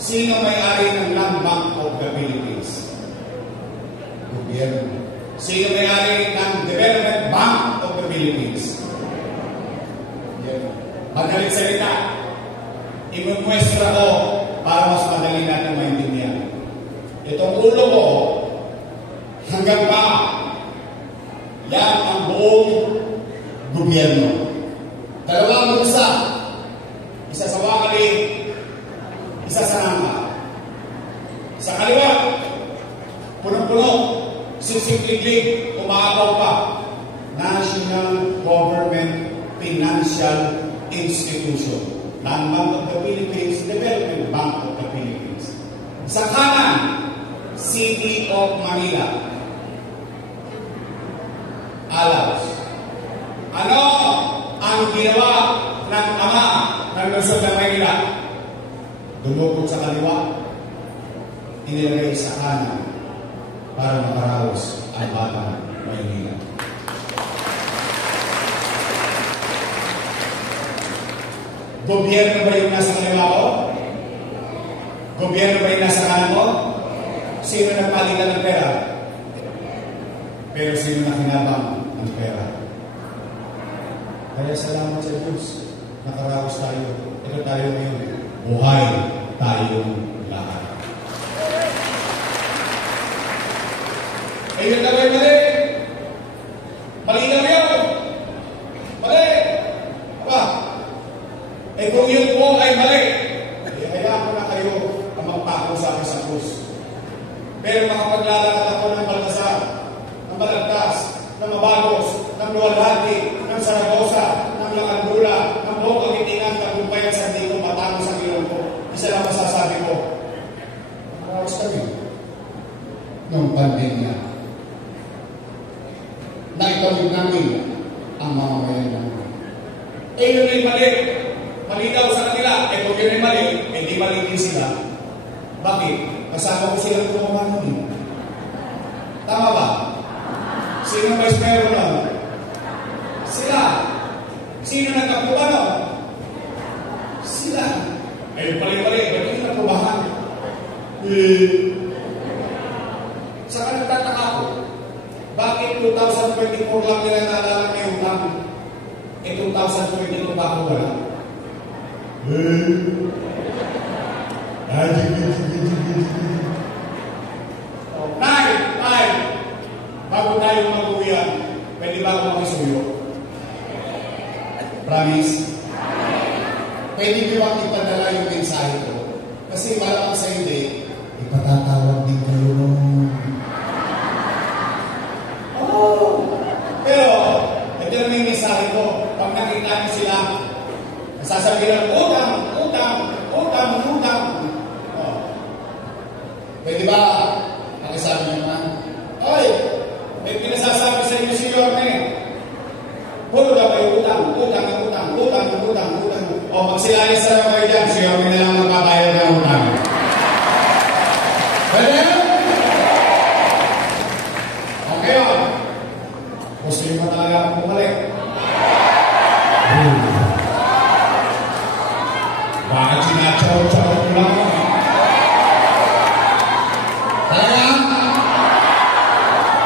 Sino may-ari ng Land Bank of the Philippines? Gobyerno. Sino may-ari ng Development Bank of the Philippines? Gobyerno. Madaling salita, imumwestra ko para mas madali natin maintindihan. Itong ulo ko, hanggang pa, yan ang buong gobyerno. Dalawang bulsa, isa sa wakali, isa sa nangka. Sa kaliwa, punong-puno, siksik-liglig, umaapaw pa. National Government Financial Institution. Land Bank of the Philippines, Development Bank of the Philippines. Sa kanan, City of Manila. Alaws. Ano ang ginawa ng ama ng Luzon ng Maynila? Dumukot sa kaliwa, inilagay sa kanan para makaraos ang batang Maynila. Gobyerno ba yung nasa kaliwa ko? Gobyerno ba yung nasa kanan ko? Sino nagpalitan ng pera? Pero sino nakinabang ng pera? Kaya salamat sa Diyos. Nakaraos tayo. Ito tayo ngayon. Buhay tayong lahat. Ayun na ba yung mali? Malinaw yun. Mali. Aba, kung yun po ay mali, hayaan ko na kayo ang magpako sa akin sa krus. Pero makapaglalakad ako ng Baltasar, ng Balagtas, ng Mabagos, ng Luwalhati, ng Saragosa, ng Lakandula, ng buong Kagitingan, Tagumpayan, Sandico, Batangas, sa ilong ko. Isa lang masasabi ko, nakaraos kami ng pandemya. Naitawid namin ang mga mayan namin. Yun ay mali. Mali daw sa kanila. Kung yun ay mali, hindi mali din sila. Bakit? Kasama ko silang gumawa nun. Tama ba? Sino vice mayor nun? Sila. Sino nagkapuba nun? Sila. Ayun pali-pali. Ba't yung nagpubahan? Saka nagtataka ko. Bakit 2024 lang nila naalala may utang? 2022 ba ako wala? Nay, bago tayo mag-uwian, pwede ba ako makisuyo? Promise? Pwede ko bang ipadala yung mensahe ko? Kasi malamang sa hindi, ipatatawag din kayo nung... Pero, ito na yung mensahe ko. Pag nakita niyo sila, sasabihin lang, utang. Oh. Pwede ba? Pakisabi naman, May pinasasabi sa inyo si Yorme. Puro daw kayo utang. O magsilayas na kayo dyan, si Yorme na lang magbabayad ng utang. Pwede? Okay o. Gusto nyo ba talaga akong bumalik? Bakit sinachaw-chaw ko lang ako? Talaga?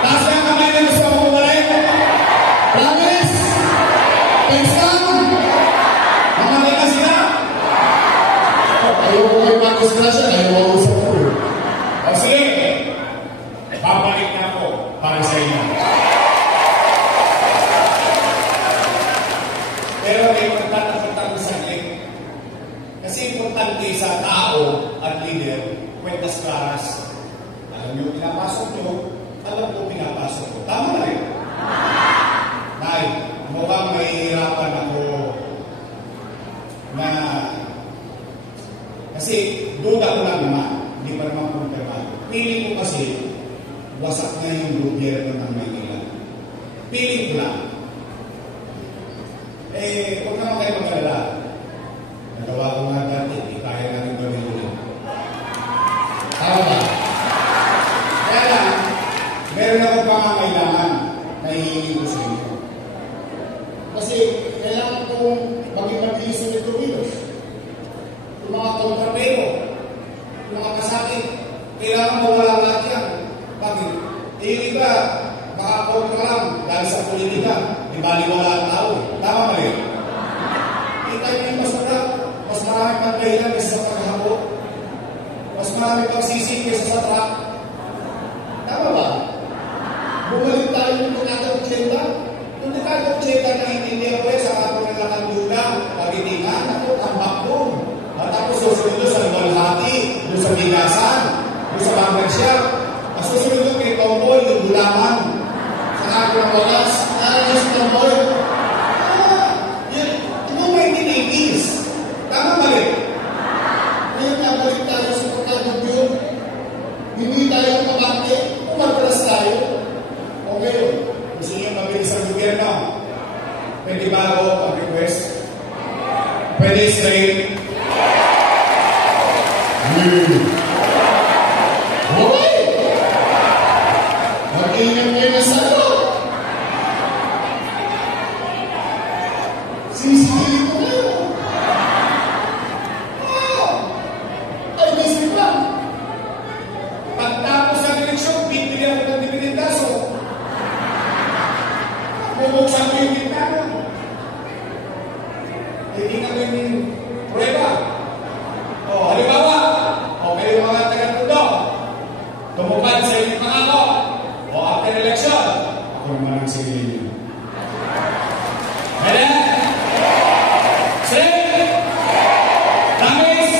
Taas na ang kamay na gusto akong bumalik? Promise? Thanks lang? Mamalik na sila? Ayaw ko kayo mag-discussion, ayaw ko usap ko. O sige, babalik na ako para sa inyo. Pero may magtatapos saglit. Kasi importante sa tao at leader, kwentas claras. Alam nyo pinapasok nyo, alam ko pinapasok ko. Tama na rin. Nay, mukhang mahihirapan ako na kasi duda ko lang naman, hindi pa naman kumpirmado. Piling ko kasi wasak na yung gobyerno ng Maynila. Piling ko lang. Huwag naman kayo mag-alala. Nagawa ko nga dati, hindi kaya natin gawin ulit. Tama ba? Kaya lang, meron ako pangangailangan na hihingi ko sa inyo. Kasi kailangan kong maging mabilis ulit kumilos. Yung mga kontrapero, yung mga kasakit, kailangan mawala lahat yan. Bakit? Yung iba, makakontra lang dahil sa politika. Di baliwala ang tao. Tama ba rin? Kita yung masarap. Mas marami pang dahilan kaysa sa paghahapon. Mas marami pang sisig kaysa sa truck. Tama ba? Bumalik tayo yung Dekada 80. Yung Dekada 80 na hindi ako sa ato ng Lakanduna, Pagitingan, ako, tambak doon. At tapos susunod doon sa Lumalhati, doon sa Bigasan, doon sa Bangladsya. At susunod doon kay Tomboy, yung Bulangan. Sa ako ng walas, yung si Tomboy. Yung may tinigis. Tama ba rin? Ngayon nabalik tayo sa pagkagubyo. Hindi tayo mabante, umatras tayo. Okay, gusto niyo mabilis ang gobyerno? Pwede ba ako mag-request? Pwede straight? Okay! Mag-ingat kayo na sa ano? Sisigilin ko kayo. Ay, bisip lang. Pagtapos sa eleksyon, bibigyan ko ng dividendaso. Bubuksan ko yung bintana. Hindi na yung prueba. O, halimbawa, kayo mga taga-tundo, tumupad sa inyong pangako. O, after election, ako naman ang sigilin niyo. Pwede? Straight? Promise?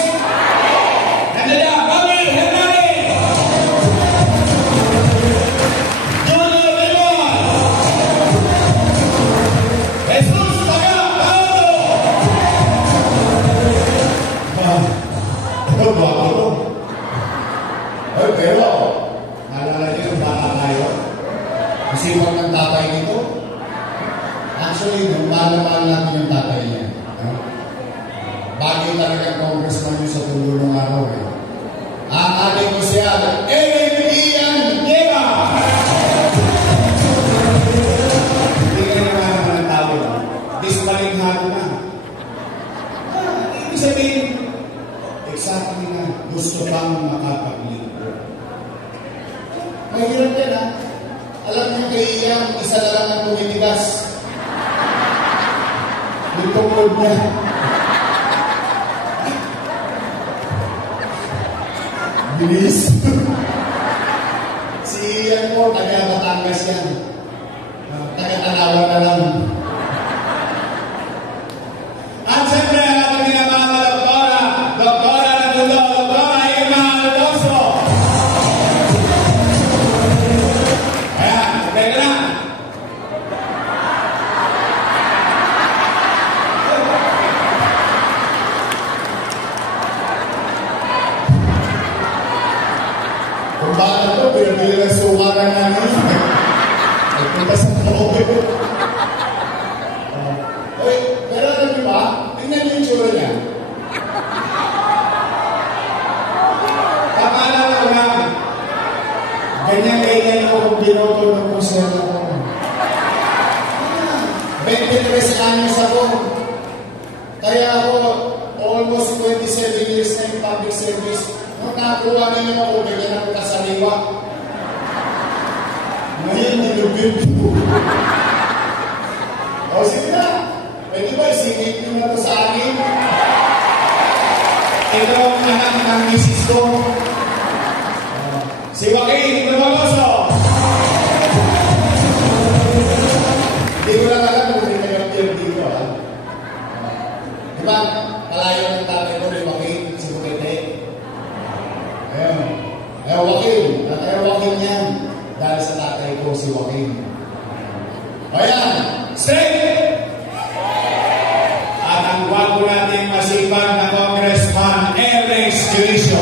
Candida, Bobby Hernandez! Junior Raymond! Jesus Taga Paolo! Ito ba ako? Ay, pero, naalala niyo yung bata tayo? Masipag ng tatay nito? Actually, nung mahal natin yung tatay niya. Bagay talagang congressman yun sa tulo ng araw. Ang ating osyal, Eric Ian Nieva! Hindi kayo naman ng tao. Dispalinghado na. Ibig sabihin, exactly na gusto bang makapag-linggo. Mahirap yan ha. Alam niyo kay Ian, isa na lang ang tumitigas. Yung tungkol niya. Bilis. Si Ian po, taga-Batangas yan. Taga-Tanawan na lang. At siyempre, ang ating minamahal na doktora na tundo, doktora Irma Alonso. Ayan, okay ka na. Kung bakit ito, pinabili ng sumaran namin. Punta sa loob. Uy, pero alam niyo ba? Tingnan niyo yung tsura niya. Kapala ko lang. Ganyan-ganyan ako kung binoto ng konserto ko. 23 años ako. Kaya ako, almost 27 years na yung public service. Nung nakuha ninyo ako, ganyan ako kasaliwa. Ngayon, nilubin ko. O, sige na. Pwede ba, isingit nyo na ito sa akin? Ito ang anak ng misis ko. Si Joaquin Lumaloso. Hindi ko lang alam kung hindi nag-appear dito, ha? Diba, kalayo ng tatay ko ni Joaquin, si Bukete. Ayun. Joaquin. Joaquin yan. Dahil sa tatay ko, si Joaquin. Ayan. Straight! At ang gwapo natin masipag na Congressman Ernest Judisio.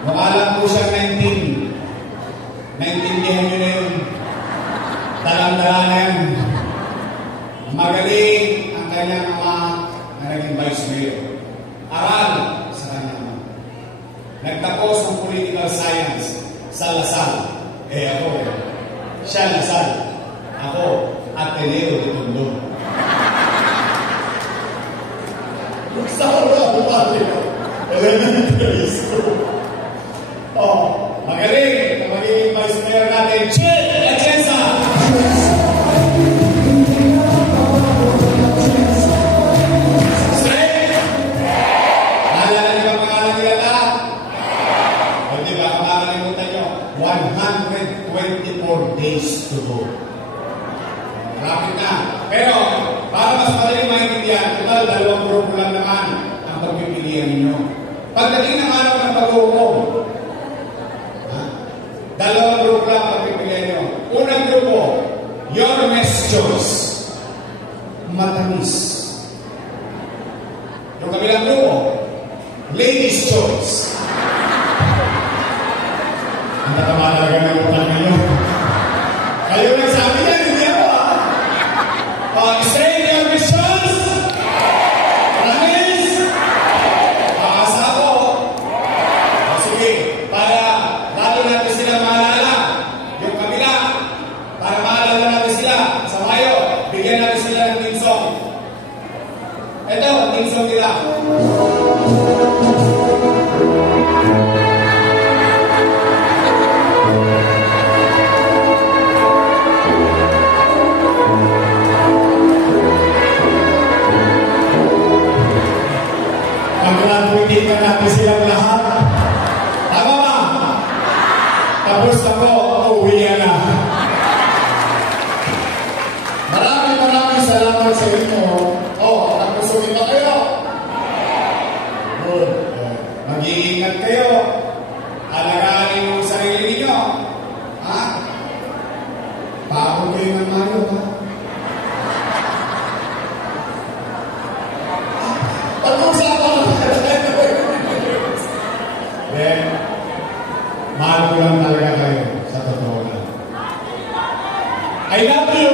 Makalang po siya 19. Naintindihan nyo na yun. Talang-tala na yan. Magaling ang kanyang ama na naging vice mayor. Aral sa kanyang ama. Nagtapos ng political science sa Lasal. Ako siya Lasal. Ako, Ateneo de Tondo. Gusto ko na ako elementary school. Magaling! Magiging vice mayor natin, Chill Atienza! Straight! Naalala niyo ba pangalan nila lahat? O diba, makakalimutan nyo, 124 days to go. Rapid na. Pero, para mas madaling maintindihan, total, 2 grupo lang naman ang pagpipilian ninyo. Pagdating ng araw ng pag-uukom, 2 grupo lang ang pagpipilian nyo. Unang grupo, your best choice. Matamis. Yung kabilang grupo, ladies' choice. Ang nakamalaga ng utang ninyo. Kayo nagsabi niyan, hindi ako straight your best choice. Matamis. Makasako. Sige, para lalo natin sila maalala. Yung kabila, para maalala natin sila. Sa Mayo, bigyan natin sila ng team song. Ito, team song nila. Mag-graduate na natin silang lahat. Tama ba? Tapos na po, uuwi na. Maraming salamat sa inyo. Tapos uwi ba kayo? Good. Mag-iingat kayo. Alagaan yung sarili ninyo. Ha? Paabot kayo ng Mario, ha? Pag-usapan na then, mahal ko lang talaga kayo sa totoo lang. I love you!